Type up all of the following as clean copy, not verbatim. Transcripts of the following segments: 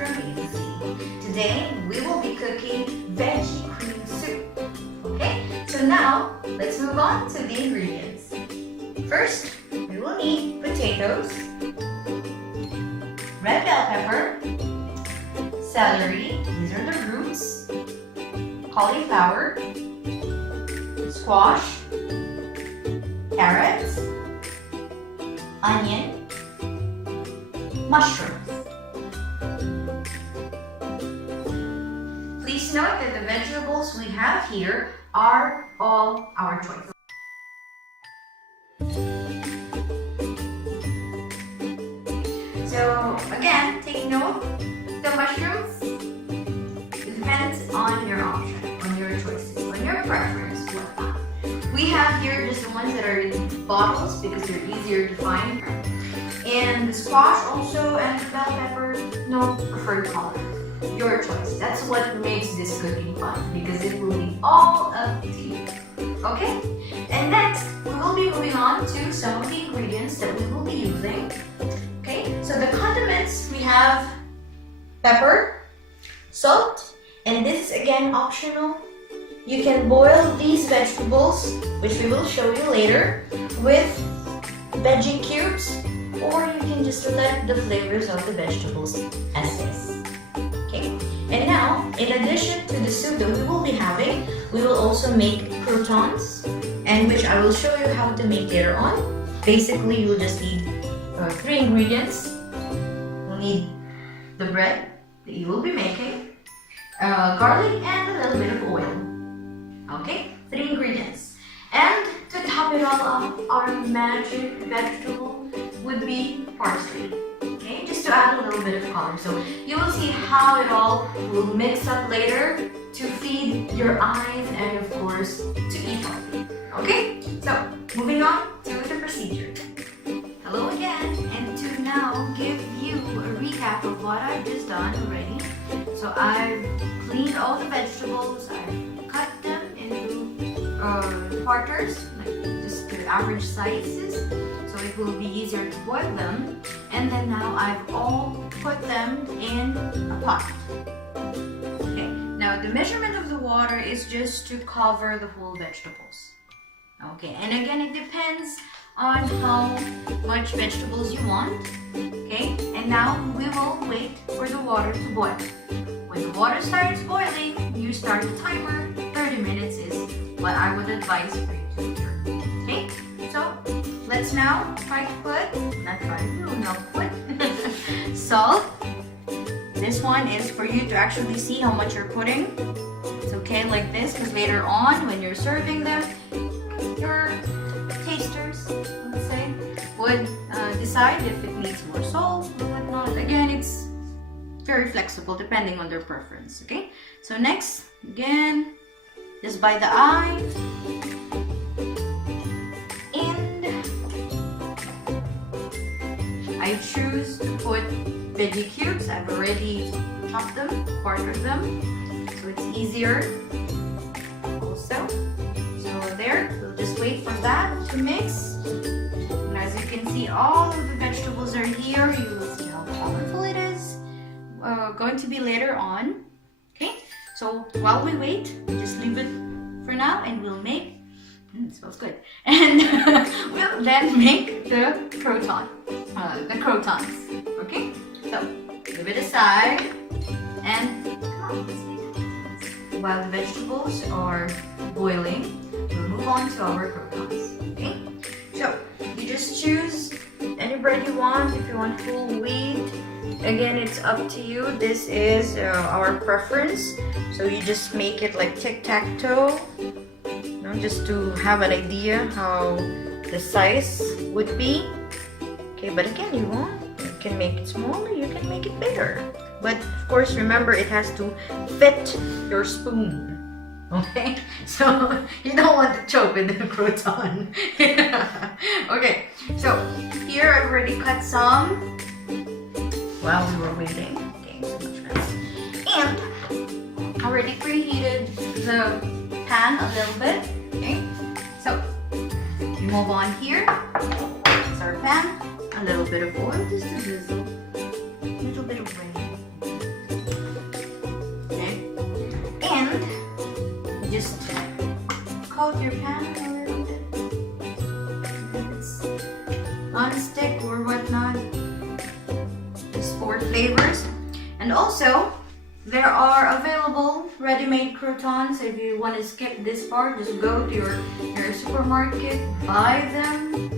from A to Z. Today, we will be cooking veggie cream soup. Okay, so now let's move on to the ingredients. First, we will need potatoes, red bell pepper, celery, these are the roots, cauliflower, squash, carrots, onion, mushrooms. Please note that the vegetables we have here are all our choice. So again, take note, the mushrooms, it depends on your option, on your choices, on your preference, whatnot. We have here just the ones that are in bottles because they're easier to find. And the squash also and the bell pepper, no preferred color. Your choice. That's what makes this cooking fun because it will be all up to you. Okay? And next, we will be moving on to some of the ingredients that we will be using. Okay? So the condiments, we have pepper, salt, and this is again optional. You can boil these vegetables, which we will show you later, with veggie cubes, or you can just let the flavors of the vegetables as is. Okay, and now, in addition to the soup that we will be having, we will also make croutons, and which I will show you how to make later on. Basically, you'll just need 3 ingredients. You'll need the bread that you will be making, garlic, and a little bit of oil. Okay, 3 ingredients. And to top it all off, our magic vegetable would be parsley. Okay, just to add a little bit of color. So you will see how it all will mix up later to feed your eyes and of course to eat healthy. Okay, so moving on to the procedure. Hello again, and to now give you a recap of what I've just done already. So I've cleaned all the vegetables, I've cut them into quarters, like just the average sizes, so it will be easier to boil them. And then now I've all put them in a pot. Okay, now the measurement of the water is just to cover the whole vegetables. Okay, and again it depends on how much vegetables you want. Okay, and now we will wait for the water to boil. When the water starts boiling, you start the timer. 30 minutes is what I would advise for you to do. Okay, so let's now try to put salt. This one is for you to actually see how much you're putting. It's okay like this because later on when you're serving them, your tasters, let's say, would decide if it needs more salt or whatnot. Again, it's very flexible depending on their preference. Okay, so next, again, just by the eye. And I choose to put veggie cubes. I've already chopped them, quartered them, so it's easier also. So there, we'll just wait for that to mix. And as you can see, all of the vegetables are here. You will see how colorful it is. Going to be later on. Okay, so while we wait, just leave it for now and we'll make, it smells good, and we'll then make the croutons. Okay, so leave it aside and while the vegetables are boiling, we'll move on to our croutons. Okay, so you just choose any bread you want. If you want whole wheat, again, it's up to you. This is our preference. So you just make it like tic-tac-toe, you know, just to have an idea how the size would be. Okay, but again, you can make it smaller, you can make it bigger. But of course, remember, it has to fit your spoon. Okay, so you don't want to choke with the crouton. Okay, so here I've already cut some while we were waiting. Okay, so much mess. And already preheated the pan a little bit. Okay, so we move on here. It's our pan. A little bit of oil, just a drizzle. A little bit of rain. coat your pan a little bit. If it's non-stick or whatnot. Just 4 flavors. And also, there are available ready-made croutons. If you want to skip this part, just go to your supermarket, buy them.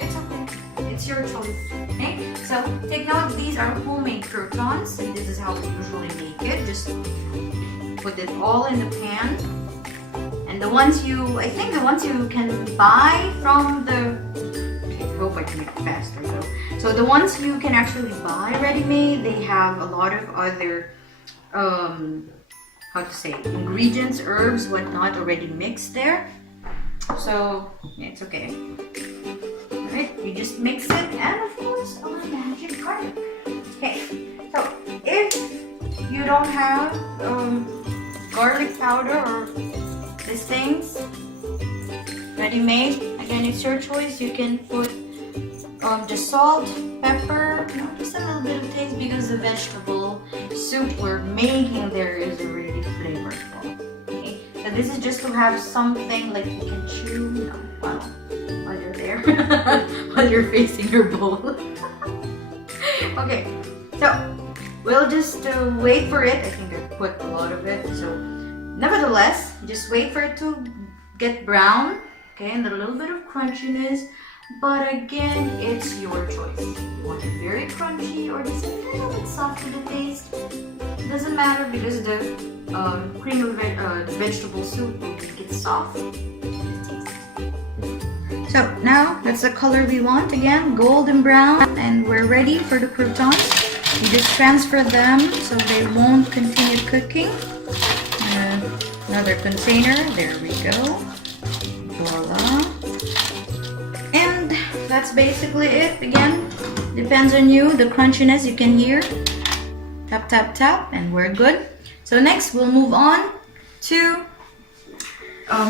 It's okay. It's your choice. Okay? So take note, these are homemade croutons, and this is how we usually make it. Just put it all in the pan. And the ones I think the ones you can buy from the, I hope I can make it faster though. So the ones you can actually buy ready-made, they have a lot of other how to say, ingredients, herbs, whatnot already mixed there. So yeah, it's okay. Alright, you just mix it, and of course our magic garlic. Okay, so if you don't have garlic powder or these things ready-made, again it's your choice. You can put just salt, pepper, just a little bit of taste, because the vegetable soup we're making there is already flavorful. Okay, so this is just to have something like you can chew while you're there, while you're facing your bowl. Okay, so we'll just wait for it. I think I put a lot of it, so nevertheless, just wait for it to get brown. Okay, and a little bit of crunchiness. But again, it's your choice. You want it very crunchy or just a little bit soft to the taste. It doesn't matter, because the cream of the vegetable soup will make it soft. So now that's the color we want. Again, golden brown, and we're ready for the croutons. You just transfer them so they won't continue cooking. Another container. There we go. Voila. And that's basically it. Again, depends on you, the crunchiness you can hear. Tap, tap, tap, and we're good. So next, we'll move on to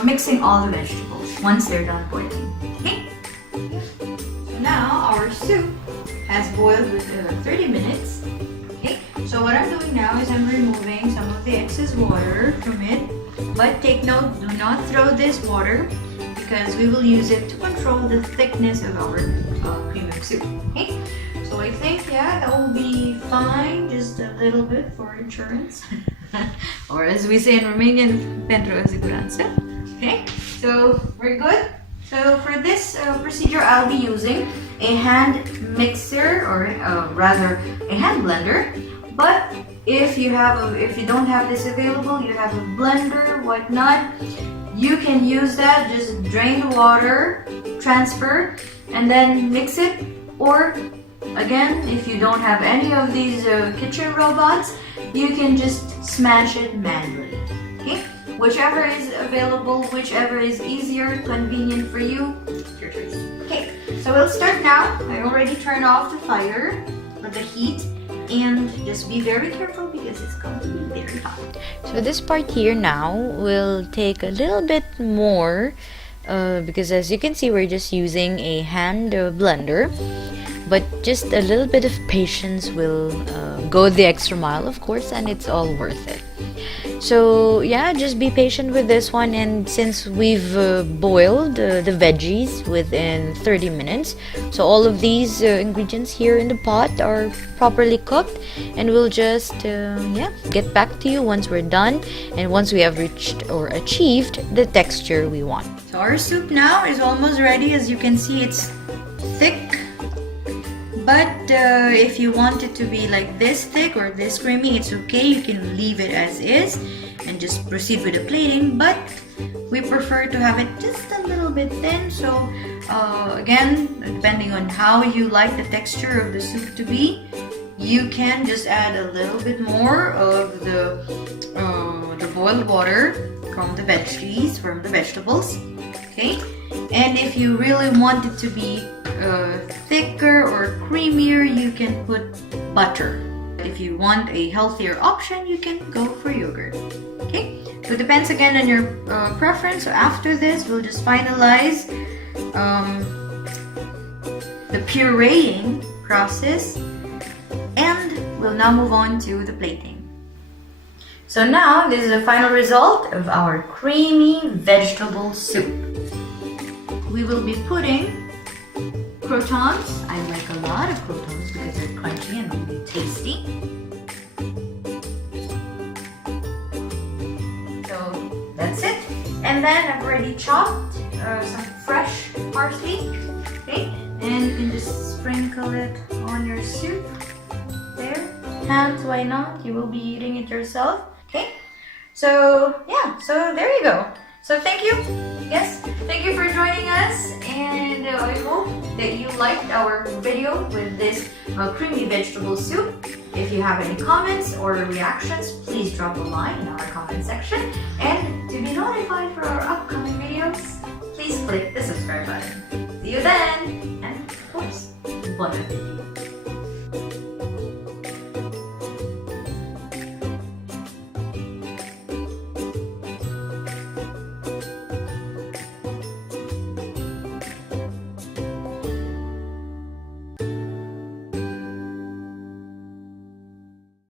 mixing all the vegetables once they're done boiling. Okay? So now our soup has boiled with 30 minutes. Okay? So what I'm doing now is I'm removing some of the excess water from it. But take note, do not throw this water, because we will use it to control the thickness of our cream of soup. Okay, so I think, yeah, that will be fine. Just a little bit for insurance, or as we say in Romanian, pentru siguranță. Okay, so we're good. So for this procedure, I'll be using a hand mixer, or rather a hand blender. But if you don't have this available, you have a blender, whatnot, you can use that. Just drain the water, transfer, and then mix it. Or again, if you don't have any of these kitchen robots, you can just smash it manually. Okay, whichever is available, whichever is easier, convenient for you, it's your choice. Okay, so we'll start now. I already turned off the fire, or the heat. And just be very careful, because it's going to be very hot. So this part here now will take a little bit more because as you can see, we're just using a hand blender, but just a little bit of patience will go the extra mile, of course, and it's all worth it. So yeah, just be patient with this one. And since we've boiled the veggies within 30 minutes, so all of these ingredients here in the pot are properly cooked, and we'll just get back to you once we're done and once we have reached or achieved the texture we want. So our soup now is almost ready. As you can see, it's thick. But if you want it to be like this thick or this creamy, it's okay. You can leave it as is and just proceed with the plating. But we prefer to have it just a little bit thin. So again, depending on how you like the texture of the soup to be, you can just add a little bit more of the boiled water from the veggies, from the vegetables. Okay, and if you really want it to be thicker or creamier, you can put butter. If you want a healthier option, you can go for yogurt. Okay, so it depends again on your preference. So after this, we'll just finalize the pureeing process, and we'll now move on to the plating. So now this is the final result of our creamy vegetable soup. We will be putting croutons. I like a lot of croutons because they're crunchy and really tasty. So that's it. And then I've already chopped some fresh parsley. Okay, and you can just sprinkle it on your soup. There. And why not? You will be eating it yourself. Okay. So yeah. So there you go. So thank you. Yes, thank you for joining us, and I hope that you liked our video with this creamy vegetable soup. If you have any comments or reactions, please drop a line in our comment section. And to be notified for our upcoming videos, please click the subscribe button. See you then, and of course, bon appetit.